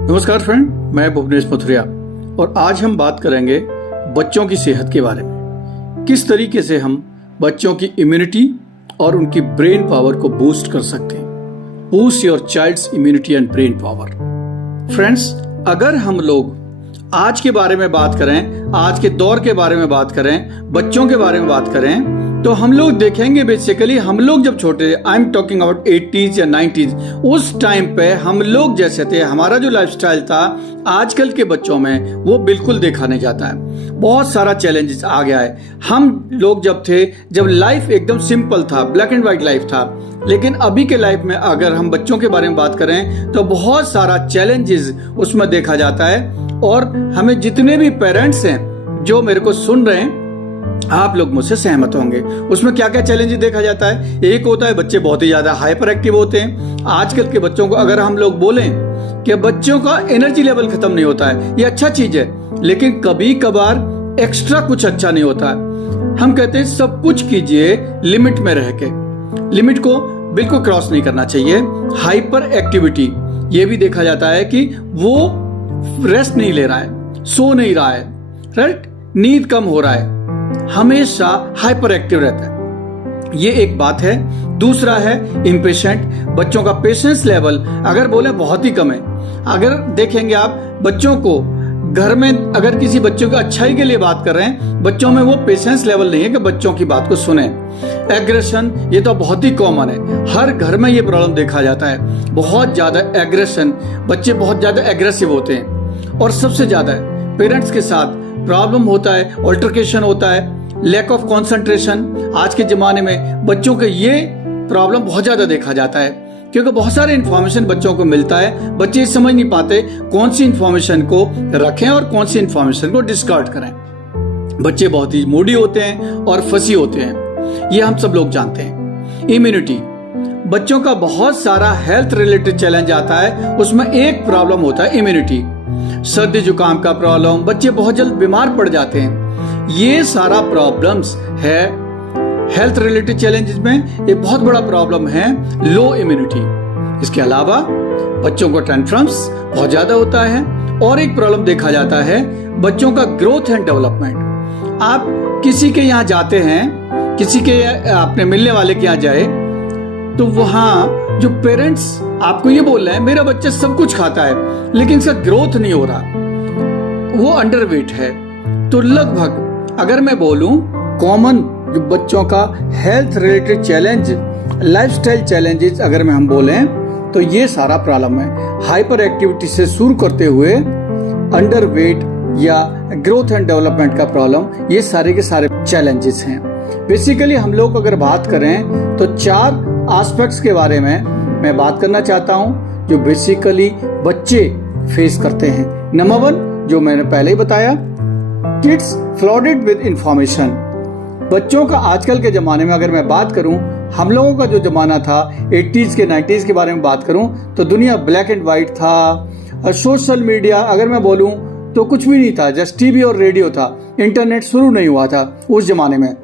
नमस्कार फ्रेंड, मैं भुवनेश पथुरिया और आज हम बात करेंगे बच्चों की सेहत के बारे में। किस तरीके से हम बच्चों की इम्यूनिटी और उनकी ब्रेन पावर को बूस्ट कर सकते हैं। Boost your child's immunity and brain power. Friends, अगर हम लोग आज के बारे में बात करें, आज के दौर के बारे में बात करें, बच्चों के बारे में बात करें, तो हम लोग देखेंगे बेसिकली हम लोग जब छोटे, I am talking about 80s या 90s, उस टाइम पे हम लोग जैसे थे, हमारा जो लाइफस्टाइल था आजकल के बच्चों में वो बिल्कुल देखा नहीं जाता है। बहुत सारा चैलेंजेस आ गया है। हम लोग जब थे, जब लाइफ एकदम सिंपल था, ब्लैक एंड व्हाइट लाइफ था, लेकिन अभी के लाइफ में अगर हम बच्चों के बारे में बात करें तो बहुत सारा चैलेंजेस उसमें देखा जाता है। और हमें जितने भी पेरेंट्स हैं जो मेरे को सुन रहे हैं, आप लोग मुझसे सहमत होंगे। उसमें क्या क्या चैलेंजेस देखा जाता है। एक होता है बच्चे बहुत ही ज्यादा हाइपर एक्टिव होते हैं। आजकल के बच्चों को अगर हम लोग बोलें कि बच्चों का एनर्जी लेवल खत्म नहीं होता है, ये अच्छा चीज है, लेकिन कभी कभार एक्स्ट्रा कुछ अच्छा नहीं होता है। हम कहते हैं सब कुछ कीजिए लिमिट में रह के, लिमिट को बिल्कुल क्रॉस नहीं करना चाहिए। हाइपर एक्टिविटी, ये भी देखा जाता है कि वो रेस्ट नहीं ले रहा है, सो नहीं रहा है, राइट, नींद कम हो रहा है, हमेशा हाइपर एक्टिव रहता है। ये एक बात है। दूसरा है इम्पेशेंट। बच्चों का पेशेंस लेवल अगर बोले बहुत ही कम है। अगर देखेंगे आप बच्चों को घर में, अगर किसी बच्चों की अच्छाई के लिए बात कर रहे हैं, बच्चों में वो पेशेंस लेवल नहीं है कि बच्चों की बात को सुने। एग्रेशन, ये तो बहुत ही कॉमन है, हर घर में ये प्रॉब्लम देखा जाता है। बहुत ज्यादा एग्रेशन, बच्चे बहुत ज्यादा एग्रेसिव होते हैं। और सबसे ज्यादा पेरेंट्स के साथ प्रॉब्लम होता है, ऑल्टरकेशन होता है, लैक ऑफ कंसंट्रेशन। आज के जमाने में बच्चों के ये प्रॉब्लम बहुत ज्यादा देखा जाता है, क्योंकि बहुत सारे इंफॉर्मेशन बच्चों को मिलता है। बच्चे समझ नहीं पाते कौन सी इंफॉर्मेशन को रखें और कौन सी इंफॉर्मेशन को डिस्कार्ड करें। बच्चे बहुत ही मूडी होते हैं और फंसी होते हैं, ये हम सब लोग जानते हैं। इम्यूनिटी, बच्चों का बहुत सारा हेल्थ रिलेटेड चैलेंज आता है, उसमें एक प्रॉब्लम होता है इम्यूनिटी। सर्दी जुकाम का प्रॉब्लम, बच्चे बहुत जल्द बीमार पड़ जाते हैं। ये सारा प्रॉब्लम्स है हेल्थ रिलेटेड चैलेंजेस में। एक बहुत बड़ा प्रॉब्लम है लो इम्यूनिटी। इसके अलावा बच्चों को टेंट्रम्स बहुत ज्यादा होता है। और एक प्रॉब्लम देखा जाता है बच्चों का ग्रोथ एंड डेवलपमेंट। आप किसी के यहाँ जाते हैं, किसी के अपने मिलने वाले के यहाँ जाए, तो वहां जो पेरेंट्स आपको ये बोल रहे हैं मेरा बच्चा सब कुछ खाता है लेकिन इसका ग्रोथ नहीं हो रहा, वो अंडरवेट है, तो लगभग अगर मैं बोलूं कॉमन जो बच्चों का health related challenge, lifestyle challenges अगर हम बोलें तो ये सारा प्रॉब्लम है। हाइपर एक्टिविटी से शुरू करते हुए अंडरवेट या ग्रोथ एंड डेवलपमेंट का प्रॉब्लम, ये सारे के सारे चैलेंजेस हैं। बेसिकली हम लोग अगर बात करें तो 4 एस्पेक्ट्स के बारे में मैं बात करना चाहता हूं जो बेसिकली बच्चे फेस करते हैं। नंबर 1 जो मैंने पहले ही बताया, किड्स फ्लडेड विद इंफॉर्मेशन। बच्चों का आजकल के जमाने में अगर मैं बात करूं, हम लोगों का जो जमाना था 80s के 90s के बारे में बात करूं तो दुनिया ब्लैक एंड व्हाइट था। सोशल मीडिया अगर मैं बोलूं तो कुछ भी नहीं था, जस्ट टीवी और रेडियो था। इंटरनेट शुरू नहीं हुआ था उस जमाने में।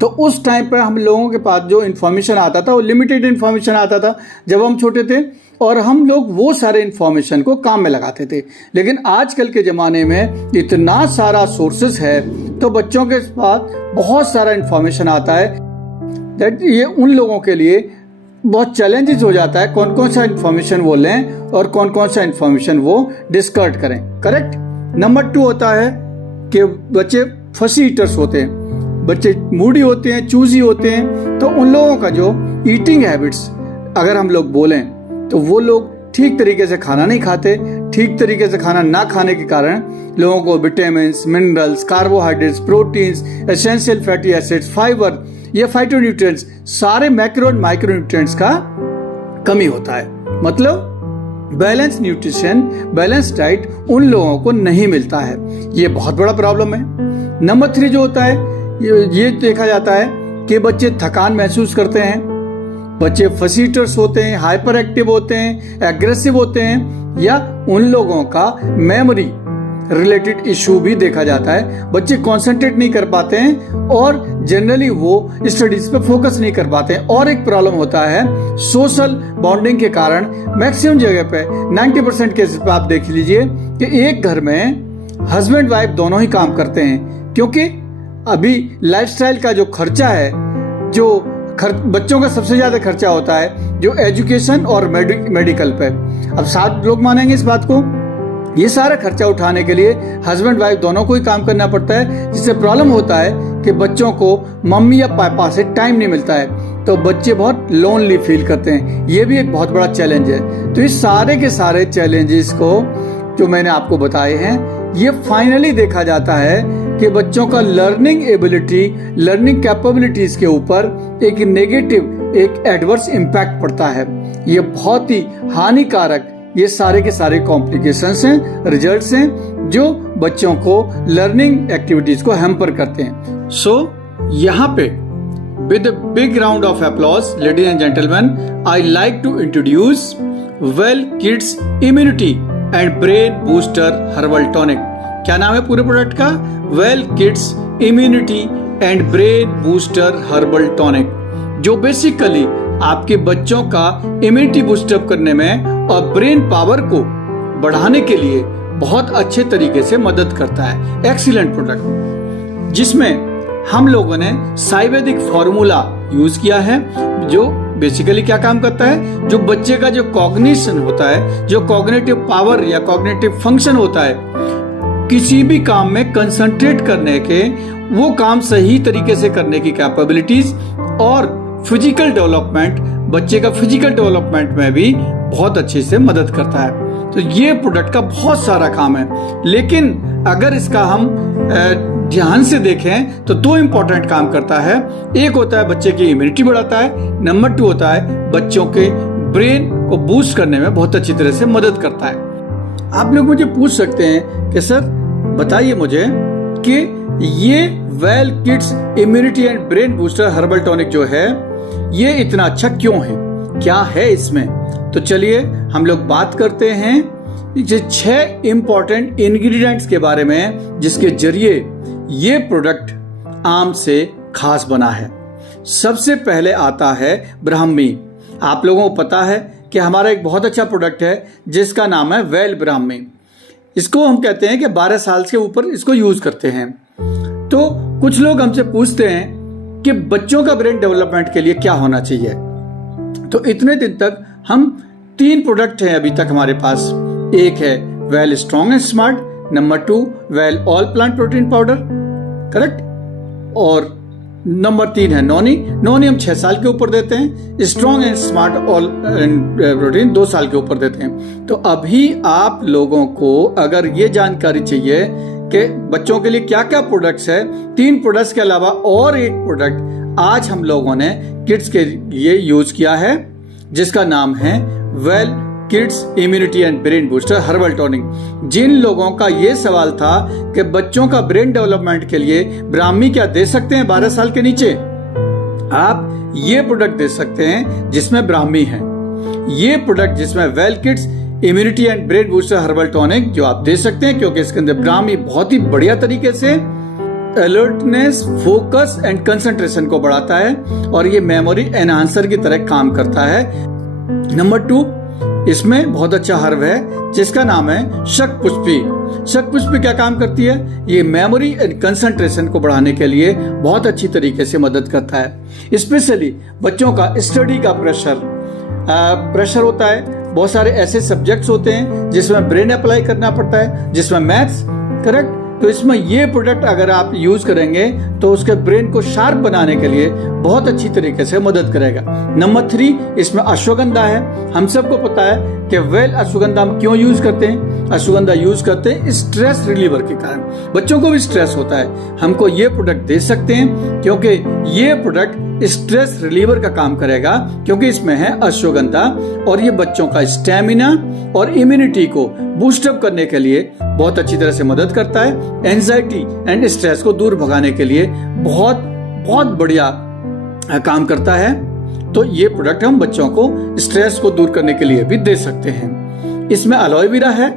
तो उस टाइम पर हम लोगों के पास जो इन्फॉर्मेशन आता था वो लिमिटेड इन्फॉर्मेशन आता था जब हम छोटे थे, और हम लोग वो सारे इन्फॉर्मेशन को काम में लगाते थे। लेकिन आजकल के ज़माने में इतना सारा सोर्सेस है तो बच्चों के पास बहुत सारा इन्फॉर्मेशन आता है दैट ये उन लोगों के लिए बहुत चैलेंजेस हो जाता है कौन कौन सा इन्फॉर्मेशन वो लें और कौन कौन सा इन्फॉर्मेशन वो डिस्कार्ड करें। करेक्ट। नंबर 2 होता है कि बच्चे फसी ईटर्स होते हैं, बच्चे मूडी होते हैं, चूजी होते हैं। तो उन लोगों का जो ईटिंग हैबिट्स अगर हम लोग बोलें तो वो लोग ठीक तरीके से खाना नहीं खाते। ठीक तरीके से खाना ना खाने के कारण लोगों को vitamins, minerals, carbohydrates, proteins, essential fatty acids, fibre, ये फाइटोन्यूट्रिएंट्स, सारे मैक्रो और माइक्रो न्यूट्रिएंट्स का कमी होता है। मतलब बैलेंस न्यूट्रिशन, बैलेंस डाइट उन लोगों को नहीं मिलता है। ये बहुत बड़ा प्रॉब्लम है। नंबर 3 जो होता है, ये देखा जाता है कि बच्चे थकान महसूस करते हैं, बच्चे फसीटर्स होते हैं, हाइपर एक्टिव होते हैं, एग्रेसिव होते हैं, या उन लोगों का मेमोरी रिलेटेड इशू भी देखा जाता है। बच्चे कंसंट्रेट नहीं कर पाते हैं और जनरली वो स्टडीज पे फोकस नहीं कर पाते हैं। और एक प्रॉब्लम होता है सोशल बॉन्डिंग के कारण मैक्सिमम जगह पे 90% केसेस पे आप देख लीजिए कि एक घर में हस्बैंड वाइफ दोनों ही काम करते हैं, क्योंकि अभी लाइफस्टाइल का जो खर्चा है, जो बच्चों का सबसे ज्यादा खर्चा होता है जो एजुकेशन और मेडिकल पे। अब 7 लोग मानेंगे इस बात को, ये सारा खर्चा उठाने के लिए हस्बैंड वाइफ दोनों को ही काम करना पड़ता है, जिससे प्रॉब्लम होता है कि बच्चों को मम्मी या पापा से टाइम नहीं मिलता है, तो बच्चे बहुत लोनली फील करते हैं। ये भी एक बहुत बड़ा चैलेंज है। तो इस सारे के सारे चैलेंजेस को जो मैंने आपको बताए हैं, ये फाइनली देखा जाता है कि बच्चों का लर्निंग एबिलिटी, लर्निंग कैपेबिलिटीज के ऊपर एक नेगेटिव, एक एडवर्स इम्पैक्ट पड़ता है। ये बहुत ही हानिकारक, ये सारे के सारे कॉम्प्लिकेशंस हैं, रिजल्ट्स हैं जो बच्चों को लर्निंग एक्टिविटीज को हैम्पर करते हैं। सो यहाँ पे with a big round of applause, ladies and gentleman, I like to introduce well kids immunity and brain booster herbal tonic. क्या नाम है पूरे प्रोडक्ट का? Well kids immunity and brain booster herbal tonic, जो basically आपके बच्चों का immunity boost up करने में और ब्रेन पावर को बढ़ाने के लिए बहुत अच्छे तरीके से मदद करता है। एक्सीलेंट प्रोडक्ट, जिसमें हम लोगों ने आयुर्वेदिक फॉर्मूला यूज किया है, जो बेसिकली क्या काम करता है, जो बच्चे का जो कॉग्निशन होता है, जो कॉग्निटिव पावर या कॉग्निटिव फंक्शन होता है, किसी भी काम में कंसंट्रेट करने के, वो काम सही तरीके से करने की कैपेबिलिटीज और फिजिकल डेवलपमेंट, बच्चे का फिजिकल डेवलपमेंट में भी बहुत अच्छे से मदद करता है। तो ये प्रोडक्ट का बहुत सारा काम है, लेकिन अगर इसका हम ध्यान से देखें तो 2 इंपॉर्टेंट काम करता है। एक होता है बच्चे की इम्यूनिटी बढ़ाता है, नंबर 2 होता है बच्चों के ब्रेन को बूस्ट करने में बहुत अच्छी तरह से मदद करता है। आप लोग मुझे पूछ सकते हैं कि सर बताइए मुझे कि ये well kids immunity and brain booster herbal tonic जो है, ये इतना अच्छा क्यों है, क्या है इसमें? तो चलिए हम लोग बात करते हैं ये 6 इंपॉर्टेंट इंग्रेडिएंट्स के बारे में, जिसके जरिए ये प्रोडक्ट आम से खास बना है। सबसे पहले आता है ब्राह्मी। आप लोगों को पता है कि हमारा एक बहुत अच्छा प्रोडक्ट है जिसका नाम है वेल ब्राह्मी। इसको हम कहते हैं कि 12 साल से ऊपर इसको यूज करते हैं। तो कुछ लोग हमसे पूछते हैं कि बच्चों का ब्रेन डेवलपमेंट के लिए क्या होना चाहिए। तो इतने दिन तक हम 3 प्रोडक्ट हैं अभी तक हमारे पास। एक है well strong and smart, number 2 well all plant protein powder, correct, और नंबर 3 है नोनी। नोनी हम 6 साल के ऊपर देते हैं, strong and smart all protein 2 साल के ऊपर देते हैं। तो अभी आप लोगों को अगर ये जानकारी चाहिए कि बच्चों के लिए क्या क्या प्रोडक्ट्स है, 3 प्रोडक्ट्स के अलावा और एक प्रोडक्ट आज हम लोगों ने किड्स के लिए यूज किया है, जिसका नाम है well kids immunity and brain booster herbal tonic. जिन लोगों का ये सवाल था कि बच्चों का ब्रेन डेवलपमेंट के लिए ब्राह्मी क्या दे सकते हैं 12 साल के नीचे, आप ये प्रोडक्ट दे सकते हैं जिसमें ब्राह्मी है। ये प्रोडक्ट जिसमें well kids immunity and brain booster herbal tonic जो आप दे सकते हैं, क्योंकि इसके अंदर ब्राह्मी बहुत ही बढ़िया तरीके से अलर्टनेस, फोकस एंड कंसंट्रेशन को बढ़ाता है और ये मेमोरी एनहांसर की तरह काम करता है। नंबर 2, इसमें बहुत अच्छा हर्ब है जिसका नाम है शतपुष्पी। शतपुष्पी क्या काम करती है? ये मेमोरी एंड कंसंट्रेशन को बढ़ाने के लिए बहुत अच्छी तरीके से मदद करता है। स्पेशली बच्चों का स्टडी का प्रेशर होता है, बहुत सारे ऐसे सब्जेक्ट्स होते हैं जिसमें ब्रेन अप्लाई करना पड़ता है, जिसमें मैथ्स, करेक्ट। तो इसमें ये प्रोडक्ट अगर आप यूज करेंगे तो उसके ब्रेन को शार्प बनाने के लिए बहुत अच्छी तरीके से मदद करेगा। नंबर 3, इसमें अश्वगंधा है। हम सबको पता है कि वेल अश्वगंधा हम क्यों यूज करते हैं? अश्वगंधा यूज करते हैं स्ट्रेस रिलीवर के कारण। बच्चों को भी स्ट्रेस होता है, हमको ये प्रोडक्ट दे सकते हैं क्योंकि ये प्रोडक्ट स्ट्रेस रिलीवर का काम करेगा, क्योंकि इसमें है अश्वगंधा और ये बच्चों का स्टेमिना और इम्यूनिटी को बूस्टअप करने के लिए बहुत अच्छी तरह से मदद करता है। एंजाइटी एंड स्ट्रेस को दूर भगाने के लिए बहुत बहुत बढ़िया काम करता है। तो ये प्रोडक्ट हम बच्चों को स्ट्रेस को दूर करने के लिए भी दे सकते हैं। इसमें एलोवेरा है।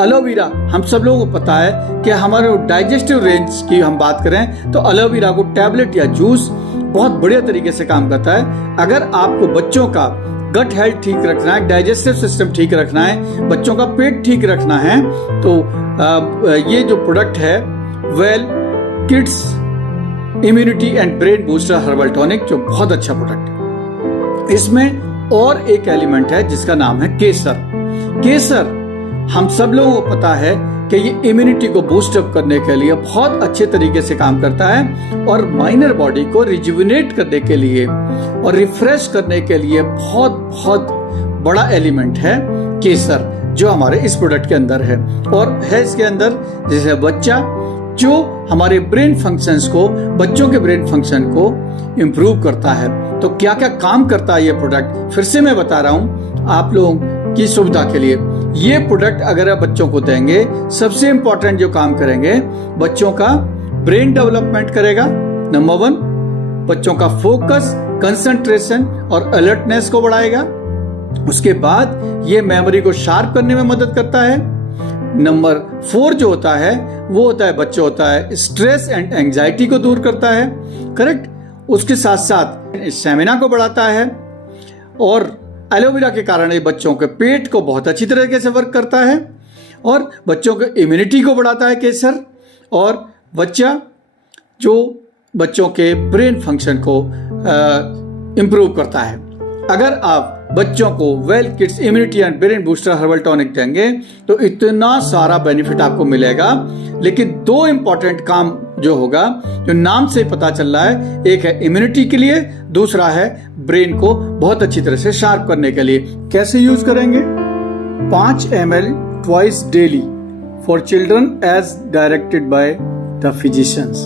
एलोवेरा, हम सब लोगों को पता है कि हमारे डाइजेस्टिव रेंज की हम बात करें तो एलोवेरा को टैबलेट या जूस बहुत बढ़िया तरीके से काम करता है। अगर आपको बच्चों का गट हेल्थ ठीक रखना है, डाइजेस्टिव सिस्टम ठीक रखना है, बच्चों का पेट ठीक रखना है, तो ये जो प्रोडक्ट है well kids immunity and brain booster herbal tonic, जो बहुत अच्छा प्रोडक्ट है। इसमें और एक एलिमेंट है जिसका नाम है केसर। केसर हम सब लोगों को पता है कि ये इम्यूनिटी को बूस्ट अप करने के लिए बहुत अच्छे तरीके से काम करता है और माइनर बॉडी को रिजुविनेट करने के लिए और रिफ्रेश करने के लिए बहुत बहुत बड़ा एलिमेंट है केसर, जो हमारे इस प्रोडक्ट के अंदर है। और है इसके अंदर जैसे बच्चा, जो हमारे ब्रेन फंक्शंस को, बच्चों के ब्रेन फंक्शन को इम्प्रूव करता है। तो क्या क्या काम करता है ये प्रोडक्ट, फिर से मैं बता रहा हूँ आप लोगों की सुविधा के लिए। ये प्रोडक्ट अगर आप बच्चों को देंगे, सबसे इंपॉर्टेंट जो काम करेंगे, बच्चों का ब्रेन डेवलपमेंट करेगा, नंबर 1, बच्चों का फोकस, कंसंट्रेशन और अलर्टनेस को बढ़ाएगा। उसके बाद ये मेमोरी को शार्प करने में मदद करता है। नंबर 4 जो होता है वो होता है बच्चा होता है स्ट्रेस एंड एंजाइटी को दूर करता है, करेक्ट। उसके साथ साथ स्टेमिना को बढ़ाता है और एलोवेरा के कारण ये बच्चों के पेट को बहुत अच्छी तरीके से वर्क करता है और बच्चों के इम्यूनिटी को बढ़ाता है केसर, और बच्चों के ब्रेन फंक्शन को इम्प्रूव करता है। अगर आप बच्चों को well kids immunity and brain booster herbal tonic देंगे तो इतना सारा बेनिफिट आपको मिलेगा। लेकिन 2 इंपॉर्टेंट काम जो होगा, जो नाम से पता चल रहा है, एक है इम्यूनिटी के लिए, दूसरा है ब्रेन को बहुत अच्छी तरह से शार्प करने के लिए। कैसे यूज करेंगे? 5 ml twice daily for children as directed by the physicians.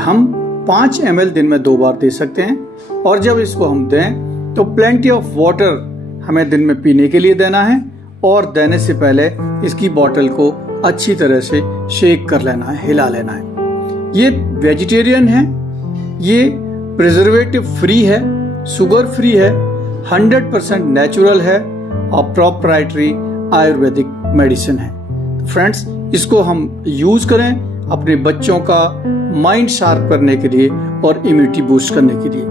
हम 5 ml दिन में 2 बार दे सकते हैं, और जब इसको हम दें तो प्लेंटी ऑफ वाटर हमें दिन में पीने के लिए देना है, और देने से पहले इसकी बॉटल को अच्छी तरह से शेक कर लेना है, हिला लेना है। ये वेजिटेरियन है, ये प्रिजर्वेटिव फ्री है, शुगर फ्री है, 100% नेचुरल है और प्रोप्राइटरी आयुर्वेदिक मेडिसिन है। फ्रेंड्स, इसको हम यूज करें अपने बच्चों का माइंड शार्प करने के लिए और इम्यूनिटी बूस्ट करने के लिए।